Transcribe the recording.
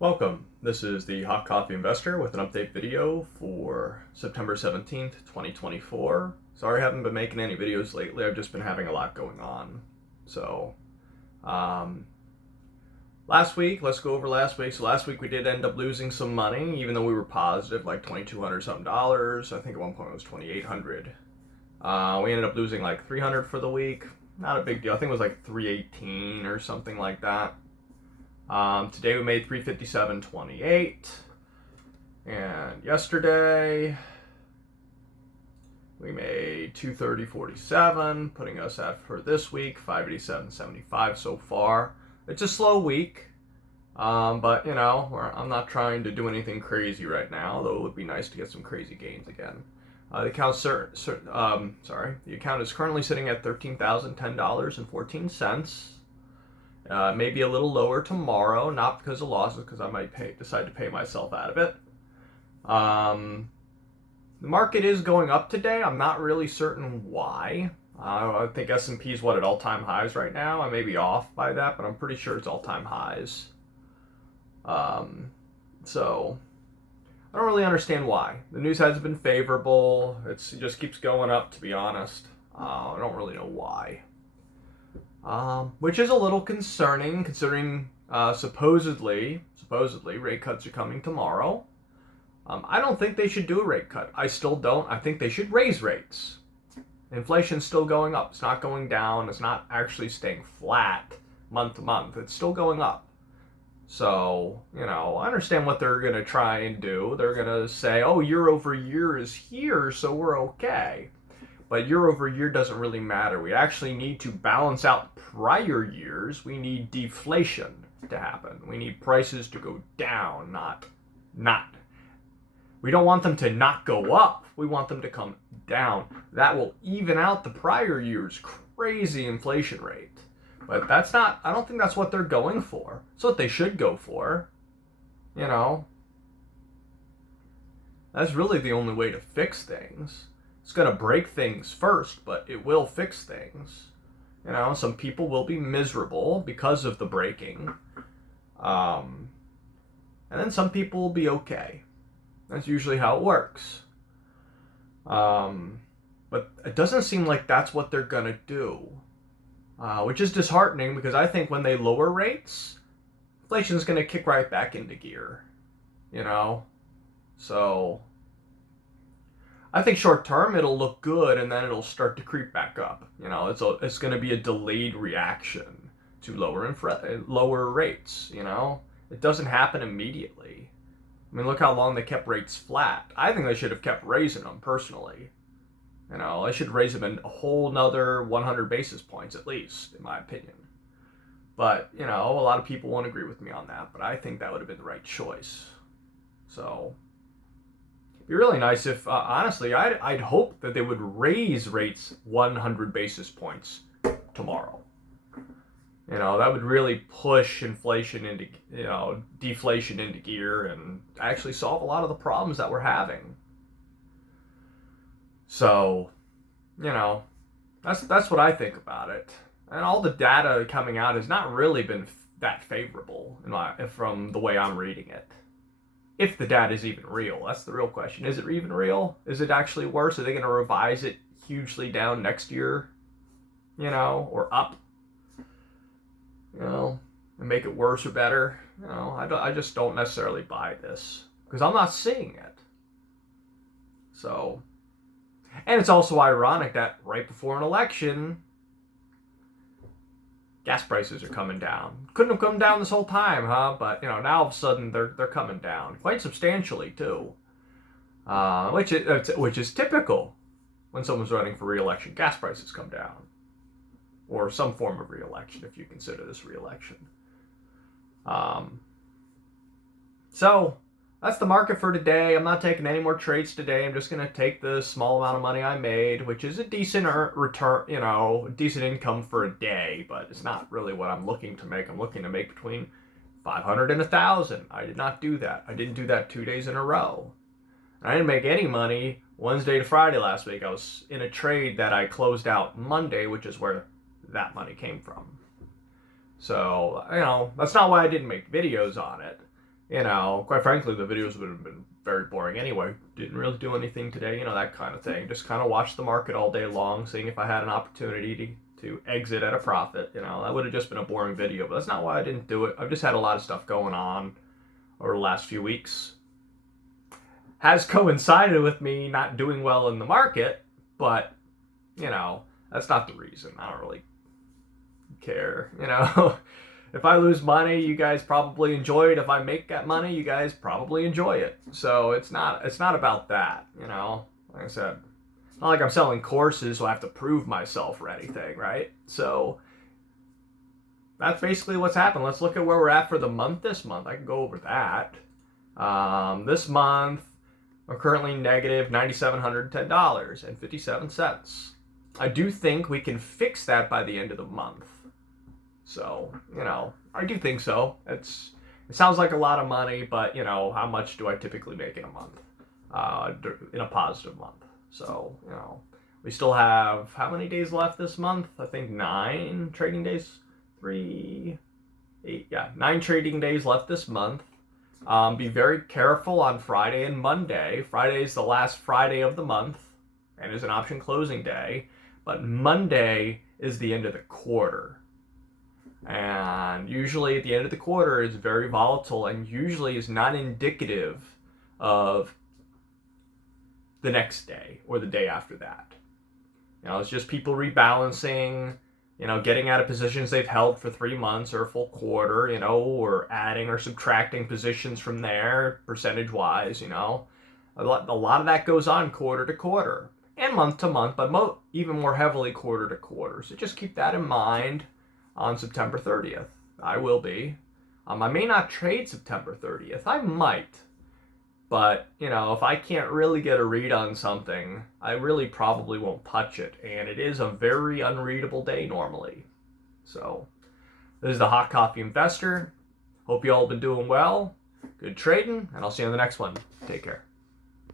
Welcome. This is the Hot Coffee Investor with an update video for September 17th, 2024. Sorry I haven't been making any videos lately. I've just been having a lot going on. So, um, last week, let's go over last week. So last week we did end up losing some money, even though we were positive, like $2,200 something dollars. I think at one point it was 2,800. We ended up losing like 300 for the week. Not a big deal. I think it was like 318 or something like that. Today we made 357.28, and yesterday we made 230.47, putting us at, for this week, 587.75 so far. It's a slow week, but you know, I'm not trying to do anything crazy right now, though it would be nice to get some crazy gains again. The account is currently sitting at $13,010.14. Maybe a little lower tomorrow, not because of losses, because I might decide to pay myself out of it. The market is going up today. I'm not really certain why. I think S&P is at all-time highs right now. I may be off by that, but I'm pretty sure it's all-time highs. So I don't really understand why. The news has been favorable. It just keeps going up, to be honest. I don't really know why. Which is a little concerning, considering supposedly rate cuts are coming tomorrow. I don't think they should do a rate cut. I still don't. I think they should raise rates. Inflation's still going up. It's not going down. It's not actually staying flat month to month. It's still going up. So, you know, I understand what they're going to try and do. They're going to say, oh, year over year is here, so we're okay. But year over year doesn't really matter. We actually need to balance out prior years. We need deflation to happen. We need prices to go down, not. We don't want them to not go up. We want them to come down. That will even out the prior year's crazy inflation rate. But I don't think that's what they're going for. It's what they should go for. You know, that's really the only way to fix things. It's going to break things first, but it will fix things. You know, some people will be miserable because of the breaking. And then some people will be okay. That's usually how it works. But it doesn't seem like that's what they're going to do. Which is disheartening, because I think when they lower rates, inflation is going to kick right back into gear. You know? So I think short term it'll look good, and then it'll start to creep back up. You know, it's going to be a delayed reaction to lower rates. You know, it doesn't happen immediately. I mean, look how long they kept rates flat. I think they should have kept raising them personally. You know, they should raise them a whole nother 100 basis points at least, in my opinion. But you know, a lot of people won't agree with me on that. But I think that would have been the right choice. So it'd be really nice if, honestly, I'd hope that they would raise rates 100 basis points tomorrow. You know, that would really push inflation into, deflation into gear, and actually solve a lot of the problems that we're having. So, you know, that's what I think about it. And all the data coming out has not really been that favorable from the way I'm reading it. If the data is even real, that's the real question. Is it even real? Is it actually worse? Are they going to revise it hugely down next year? You know, or up? You know, and make it worse or better? You know, I just don't necessarily buy this, because I'm not seeing it. So, and it's also ironic that right before an election, gas prices are coming down. Couldn't have come down this whole time, huh? But you know, now all of a sudden they're coming down quite substantially too, which is typical when someone's running for re-election. Gas prices come down, or some form of re-election if you consider this re-election. So that's the market for today. I'm not taking any more trades today. I'm just going to take the small amount of money I made, which is a decent return, you know, decent income for a day, but it's not really what I'm looking to make. I'm looking to make between 500 and 1,000. I did not do that. I didn't do that 2 days in a row. I didn't make any money Wednesday to Friday last week. I was in a trade that I closed out Monday, which is where that money came from. So, you know, that's not why I didn't make videos on it. Quite frankly, the videos would have been very boring anyway. Didn't really do anything today, that kind of thing. Just kind of watched the market all day long, seeing if I had an opportunity to exit at a profit. That would have just been a boring video, but that's not why I didn't do it. I've just had a lot of stuff going on over the last few weeks. Has coincided with me not doing well in the market, but, that's not the reason. I don't really care, If I lose money, you guys probably enjoy it. If I make that money, you guys probably enjoy it. So it's not about that, Like I said, it's not like I'm selling courses, so I have to prove myself or anything, right? So that's basically what's happened. Let's look at where we're at for the month this month. I can go over that. This month, we're currently negative $9,710.57. I do think we can fix that by the end of the month. So, I do think so. It sounds like a lot of money, but, how much do I typically make in a month? In a positive month. So, we still have how many days left this month? I think 9 trading days. 9 trading days left this month. Be very careful on Friday and Monday. Friday is the last Friday of the month and is an option closing day. But Monday is the end of the quarter. And usually at the end of the quarter is very volatile and usually is not indicative of the next day or the day after that. It's just people rebalancing, getting out of positions they've held for 3 months or a full quarter, or adding or subtracting positions from there, percentage-wise, A lot of that goes on quarter to quarter and month to month, but even more heavily quarter to quarter. So just keep that in mind on September 30th. I will be. I may not trade September 30th. I might. But, if I can't really get a read on something, I really probably won't touch it. And it is a very unreadable day normally. So, this is the Hot Coffee Investor. Hope you all have been doing well. Good trading, and I'll see you on the next one. Take care.